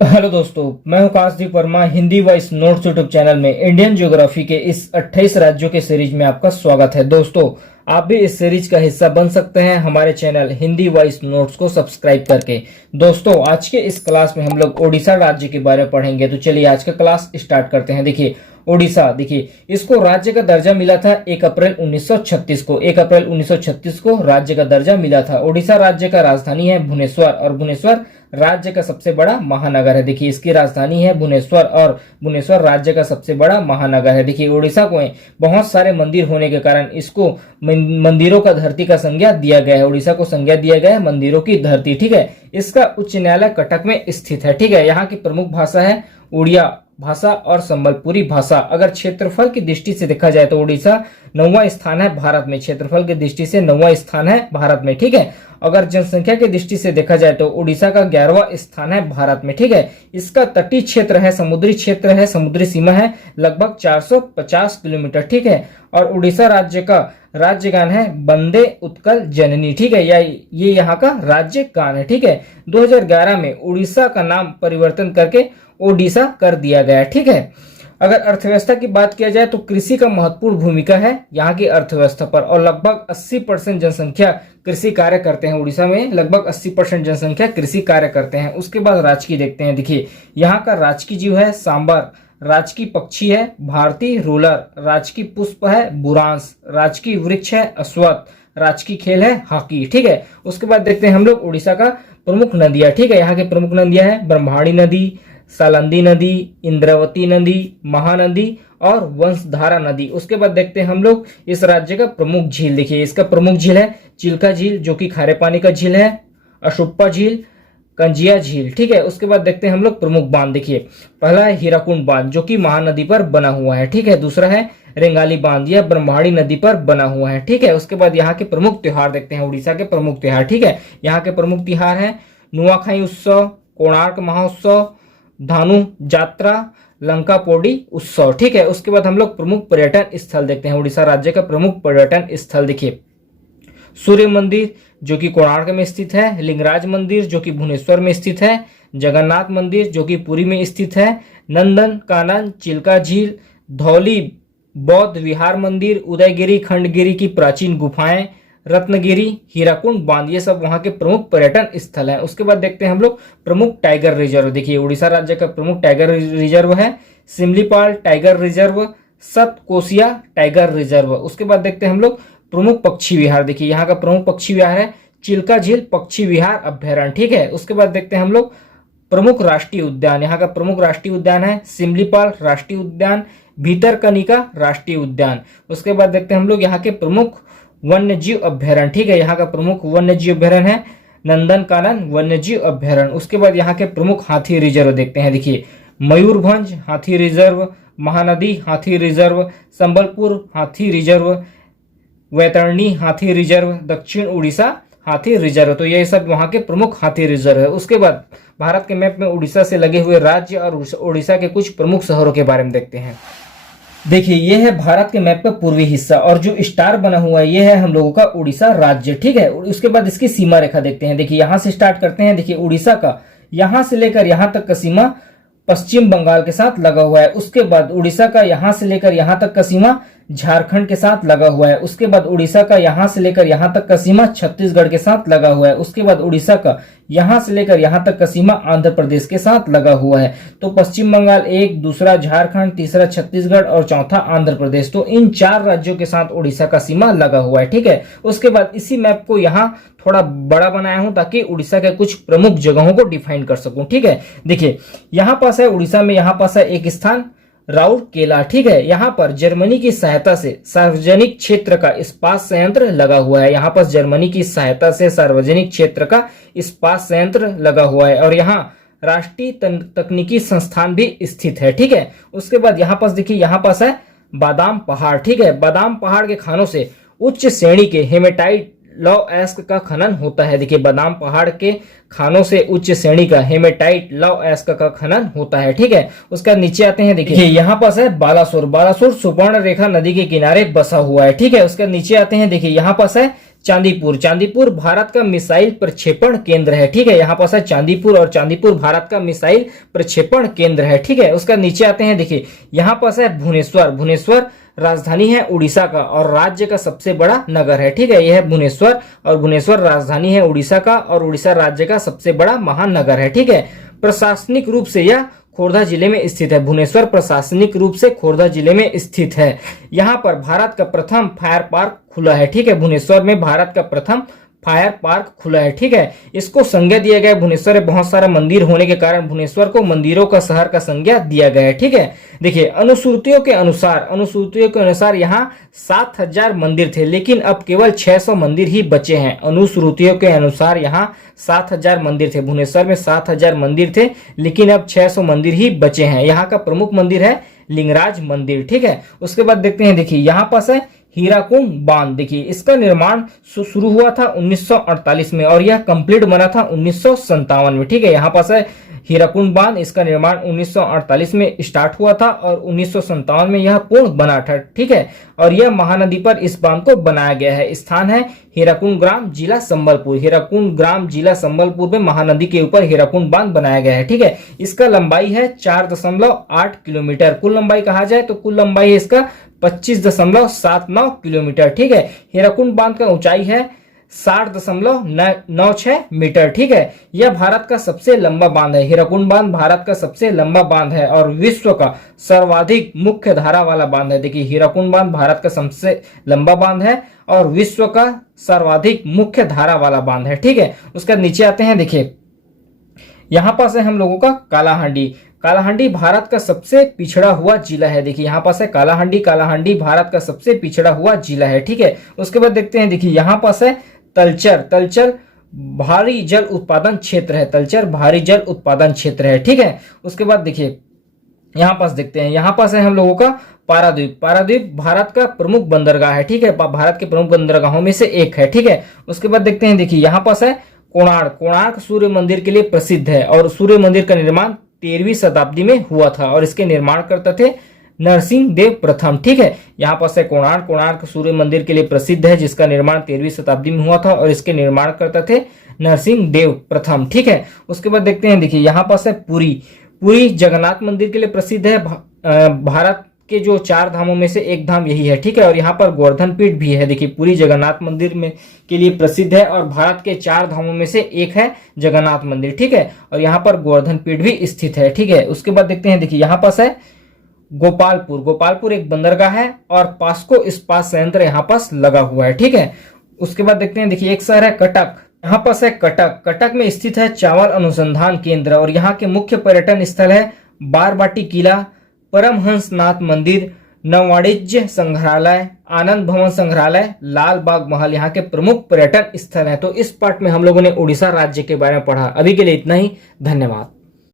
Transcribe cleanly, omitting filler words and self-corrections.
Hello दोस्तों, मैं हूं Kashdeep Verma. Hindi voice notes YouTube channel में इंडियन ज्योग्राफी के इस 28 राज्यों के सीरीज में आपका स्वागत है। दोस्तों, आप भी इस सीरीज का हिस्सा बन सकते हैं हमारे चैनल हिंदी वॉइस नोट्स को सब्सक्राइब करके। दोस्तों, आज के इस क्लास में हम लोग ओडिशा राज्य के बारे में पढ़ेंगे। तो चलिए आज का क्लास स्टार्ट करते हैं। देखिए, ओडिशा, देखिए इसको राज्य का दर्जा मिला था 1 अप्रैल 1936 को। 1 अप्रैल 1936 को राज्य का दर्जा मिला था। ओडिशा राज्य का राजधानी है भुवनेश्वर और भुवनेश्वर राज्य का सबसे बड़ा महानगर है। देखिए, इसकी राजधानी है भुवनेश्वर और भुवनेश्वर राज्य का सबसे बड़ा महानगर है। देखिए, ओडिशा को बहुत सारे मंदिर होने के कारण इसको मंदिरों का धरती का संज्ञा दिया गया है। ओडिशा को संज्ञा दिया गया है मंदिरों की धरती। ठीक है, इसका उच्च न्यायालय कटक में स्थित है। ठीक है, यहाँ की प्रमुख भाषा है उड़िया भाषा और संबलपुरी भाषा। अगर क्षेत्रफल की दृष्टि से देखा जाए तो ओडिशा 9वां स्थान है भारत में। क्षेत्रफल की दृष्टि से 9वां स्थान है भारत में। ठीक है, अगर जनसंख्या की दृष्टि से देखा जाए तो ओडिशा का 11वां स्थान है भारत में। ठीक है, इसका तटीय क्षेत्र है, समुद्री क्षेत्र है, समुद्री सीमा है लगभग 450 किलोमीटर। ठीक है, और उड़ीसा राज्य का राज्य गान है वंदे उत्कल जननी। ठीक है, ये यहाँ का राज्य गान है। ठीक है, 2011 में उड़ीसा का नाम परिवर्तन करके ओडिशा कर दिया गया। ठीक है, अगर अर्थव्यवस्था की बात किया जाए तो कृषि का महत्वपूर्ण भूमिका है यहाँ की अर्थव्यवस्था पर, और लगभग 80% जनसंख्या कृषि कार्य करते हैं। उड़ीसा में लगभग 80% जनसंख्या कृषि कार्य करते हैं। उसके बाद राजकीय देखते हैं। देखिए, यहाँ का राजकीय जीव है सांबर, राजकीय पक्षी है भारतीय रूलर, राजकीय पुष्प है बुरांस, राजकीय वृक्ष है अश्वत्थ, राजकीय खेल है हॉकी। ठीक है, उसके बाद देखते हैं हम लोग उड़ीसा का प्रमुख नदियां। ठीक है, यहाँ की प्रमुख नदियां हैं ब्रह्माणी नदी, सालंदी नदी, इंद्रावती नदी, महानदी और वंशधारा नदी। उसके बाद देखते हैं हम लोग इस राज्य का प्रमुख झील। देखिए, इसका प्रमुख झील है चिल्का झील जो कि खारे पानी का झील है, अशुप्पा झील, कंजिया झील। ठीक है, उसके बाद देखते हैं हम लोग प्रमुख बांध। देखिए, पहला है हीराकुंड बांध जो कि महानदी पर बना हुआ है। ठीक है, दूसरा है रेंगाली बांध, यह ब्रह्माणी नदी पर बना हुआ है। ठीक है, उसके बाद यहाँ के प्रमुख त्योहार देखते हैं, उड़ीसा के प्रमुख त्योहार। ठीक है, यहाँ के प्रमुख त्योहार है नुआखाई उत्सव, कोणार्क महोत्सव, धानु यात्रा, लंका पोड़ी उत्सव। ठीक है, उसके बाद हम लोग प्रमुख पर्यटन स्थल देखते हैं। उड़ीसा राज्य का प्रमुख पर्यटन स्थल देखिए, सूर्य मंदिर जो कि कोणार्क में स्थित है, लिंगराज मंदिर जो कि भुवनेश्वर में स्थित है, जगन्नाथ मंदिर जो कि पुरी में स्थित है, नंदन कानन, चिल्का झील, धौली बौद्ध विहार मंदिर, उदयगिरी खंडगिरी की प्राचीन गुफाएं, रत्नगिरी, हीराकुंड बांध, ये सब वहां के प्रमुख पर्यटन स्थल हैं। उसके बाद देखते हैं हम लोग प्रमुख टाइगर रिजर्व। देखिए, उड़ीसा राज्य का प्रमुख टाइगर रिजर्व है Similipal tiger reserve, Satkosia tiger reserve. उसके बाद देखते हैं हम लोग प्रमुख पक्षी विहार। देखिए, यहाँ का प्रमुख पक्षी विहार है चिल्का झील पक्षी विहार अभ्यारण्य। ठीक है, उसके बाद देखते हैं हम लोग प्रमुख राष्ट्रीय उद्यान। यहाँ का प्रमुख राष्ट्रीय उद्यान है सिमलीपाल राष्ट्रीय उद्यान, भीतरकनिका राष्ट्रीय उद्यान। उसके बाद देखते हैं हम लोग यहाँ के प्रमुख वन्य जीव अभ्यारण्य। ठीक है, यहाँ का प्रमुख वन्य जीव अभ्यारण्य है नंदन कानन वन्य जीव अभ्यारण्य। उसके बाद यहाँ के प्रमुख हाथी रिजर्व देखते हैं। देखिए, मयूरभंज हाथी रिजर्व, महानदी हाथी रिजर्व, संबलपुर हाथी रिजर्व, वैतरणी हाथी रिजर्व, दक्षिण उड़ीसा हाथी रिजर्व। तो ये सब वहां के प्रमुख हाथी रिजर्व है। उसके बाद भारत के मैप में उड़ीसा से लगे हुए राज्य और उड़ीसा के कुछ प्रमुख शहरों के बारे में देखते हैं। देखिए, ये है भारत के मैप का पूर्वी हिस्सा और जो स्टार बना हुआ है ये है हम लोगों का उड़ीसा राज्य। ठीक है, उसके बाद इसकी सीमा रेखा देखते हैं। देखिए, यहां से स्टार्ट करते हैं। देखिए, उड़ीसा का यहां से लेकर यहां तक का सीमा पश्चिम बंगाल के साथ लगा हुआ है। उसके बाद उड़ीसा का यहां से लेकर यहां तक का सीमा झारखंड के साथ लगा हुआ है। उसके बाद उड़ीसा का यहां से लेकर यहां तक का सीमा छत्तीसगढ़ के साथ लगा हुआ है। उसके बाद उड़ीसा का यहां से लेकर यहां तक का सीमा आंध्र प्रदेश के साथ लगा हुआ है। तो पश्चिम बंगाल एक, दूसरा झारखंड, तीसरा छत्तीसगढ़ और चौथा आंध्र प्रदेश। तो इन 4 राज्यों के साथ उड़ीसा का सीमा लगा हुआ है। ठीक है, उसके बाद इसी मैप को यहाँ थोड़ा बड़ा बनाया हूं ताकि उड़ीसा के कुछ प्रमुख जगहों को डिफाइन कर सकूं। ठीक है, देखिए, यहाँ पास है उड़ीसा में, यहाँ पास है एक स्थान राउरकेला। ठीक है, यहाँ पर जर्मनी की सहायता से सार्वजनिक क्षेत्र का इस्पात संयंत्र लगा हुआ है। यहाँ पर जर्मनी की सहायता से सार्वजनिक क्षेत्र का इस्पात संयंत्र लगा हुआ है और यहाँ राष्ट्रीय तकनीकी संस्थान भी स्थित है। ठीक है, उसके बाद यहाँ पास देखिए, यहाँ पास है बादाम पहाड़। ठीक है, बादाम पहाड़ के खानों से उच्च श्रेणी के हेमेटाइट लव एस्क का खनन होता है। देखिए, बादाम पहाड़ के खानों से उच्च श्रेणी का हेमेटाइट लव एस्क का खनन होता है। ठीक है, उसका नीचे आते हैं। देखिए, यहाँ पास है बालासोर। बालासोर सुवर्ण रेखा नदी के किनारे बसा हुआ है। ठीक है, उसका नीचे आते हैं। देखिए, यहाँ पास है चांदीपुर, चांदीपुर भारत का मिसाइल प्रक्षेपण केंद्र है। ठीक है, यहाँ पास है चांदीपुर, और चांदीपुर भारत का मिसाइल प्रक्षेपण केंद्र है। ठीक है, उसका नीचे आते हैं, देखिए यहाँ पास है भुवनेश्वर, भुवनेश्वर राजधानी है उड़ीसा का और राज्य का सबसे बड़ा नगर है। ठीक है, यह है भुवनेश्वर, और भुवनेश्वर राजधानी है उड़ीसा का और उड़ीसा राज्य का सबसे बड़ा महानगर है। ठीक है, प्रशासनिक रूप से यह खोर्धा जिले में स्थित है। भुवनेश्वर प्रशासनिक रूप से खोर्धा जिले में स्थित है। यहाँ पर भारत का प्रथम फायर पार्क खुला है। ठीक है, भुवनेश्वर में भारत का प्रथम फायर पार्क खुला है। ठीक है, इसको संज्ञा दिया गया है। भुवनेश्वर में बहुत सारा मंदिर होने के कारण भुवनेश्वर को मंदिरों का शहर का संज्ञा दिया गया है। ठीक है, देखिए अनुसूचियों के अनुसार यहाँ 7000 मंदिर थे, लेकिन अब केवल 600 मंदिर ही बचे हैं। अनुसूचियों के अनुसार यहाँ 7000 मंदिर थे, भुवनेश्वर में 7000 मंदिर थे, लेकिन अब 600 मंदिर ही बचे हैं। यहाँ का प्रमुख मंदिर है लिंगराज मंदिर। ठीक है, उसके बाद देखते हैं, देखिए यहाँ पास है हीराकुंड बांध। देखिए इसका निर्माण शुरू हुआ था 1948 में और यह कंप्लीट बना था 1957 में। ठीक है, यहाँ पास है हीराकुंड बांध, इसका निर्माण 1948 में स्टार्ट हुआ था और 1957 में यह पूर्ण बना था। ठीक है, और यह महानदी पर इस बांध को बनाया गया है। स्थान है हीराकुंड ग्राम, जिला संबलपुर। हीराकुंड ग्राम, जिला संबलपुर में महानदी के ऊपर हीराकुंड बांध बनाया गया है। ठीक है, इसका लंबाई है 4.8 किलोमीटर। कुल लंबाई कहा जाए तो कुल लंबाई है इसका 25.79 किलोमीटर। ठीक है, हीराकुंड बांध का ऊंचाई है 60.96 मीटर। ठीक है, यह भारत का सबसे लंबा बांध है। हीराकुंड बांध भारत का सबसे लंबा बांध है और विश्व का सर्वाधिक मुख्य धारा वाला बांध है। देखिए हीराकुंड बांध भारत का सबसे लंबा बांध है और विश्व का सर्वाधिक मुख्य धारा वाला बांध है। ठीक है, उसका नीचे आते हैं, देखिए यहाँ पास है हम लोगों का कालाहांडी। कालाहांडी भारत का सबसे पिछड़ा हुआ जिला है। देखिए यहाँ पास है कालाहांडी, कालाहांडी भारत का सबसे पिछड़ा हुआ जिला है। ठीक है, उसके बाद देखते हैं, देखिए यहाँ पास है तलचर। तलचर भारी जल उत्पादन क्षेत्र है। तलचर भारी जल उत्पादन क्षेत्र है। ठीक है, उसके बाद देखिए यहाँ पास देखते हैं, यहाँ पास है हम लोगों का पारादीप। पारादीप भारत का प्रमुख बंदरगाह है। ठीक है, भारत के प्रमुख बंदरगाहों में से एक है। ठीक है, उसके बाद देखते हैं, देखिए यहाँ पास है कोणार्क। कोणार्क सूर्य मंदिर के लिए प्रसिद्ध है और सूर्य मंदिर का निर्माण 13वीं शताब्दी में हुआ था और इसके निर्माण करते थे नरसिंह देव प्रथम। ठीक है, यहाँ पास है कोणार्क। कोणार्क सूर्य मंदिर के लिए प्रसिद्ध है जिसका निर्माण 13वीं शताब्दी में हुआ था और इसके निर्माण करते थे नरसिंह देव प्रथम। ठीक है, उसके बाद देखते हैं, देखिए यहाँ पास है पुरी। पुरी जगन्नाथ मंदिर के लिए प्रसिद्ध है। भारत के जो 4 धामों में से एक धाम यही है। ठीक है, और यहाँ पर गोवर्धन पीठ भी है। देखिए पुरी जगन्नाथ मंदिर में के लिए प्रसिद्ध है और भारत के 4 धामों में से एक है जगन्नाथ मंदिर। ठीक है, और यहाँ पर गोवर्धन पीठ भी स्थित है। ठीक है, उसके बाद देखते हैं, देखिए यहाँ पास है गोपालपुर। गोपालपुर एक बंदरगाह है और पास्को इस्पात संयंत्र यहाँ पास लगा हुआ है। ठीक है, उसके बाद देखते हैं, देखिए एक शहर है कटक। यहाँ पास है कटक। कटक में स्थित है चावल अनुसंधान केंद्र और यहाँ के मुख्य पर्यटन स्थल है बारबाटी किला, परमहंसनाथ मंदिर, नववाणिज्य संग्रहालय, आनंद भवन संग्रहालय, लाल बाग महल यहाँ के प्रमुख पर्यटन स्थल हैं। तो इस पार्ट में हम लोगों ने उड़ीसा राज्य के बारे में पढ़ा। अभी के लिए इतना ही, धन्यवाद।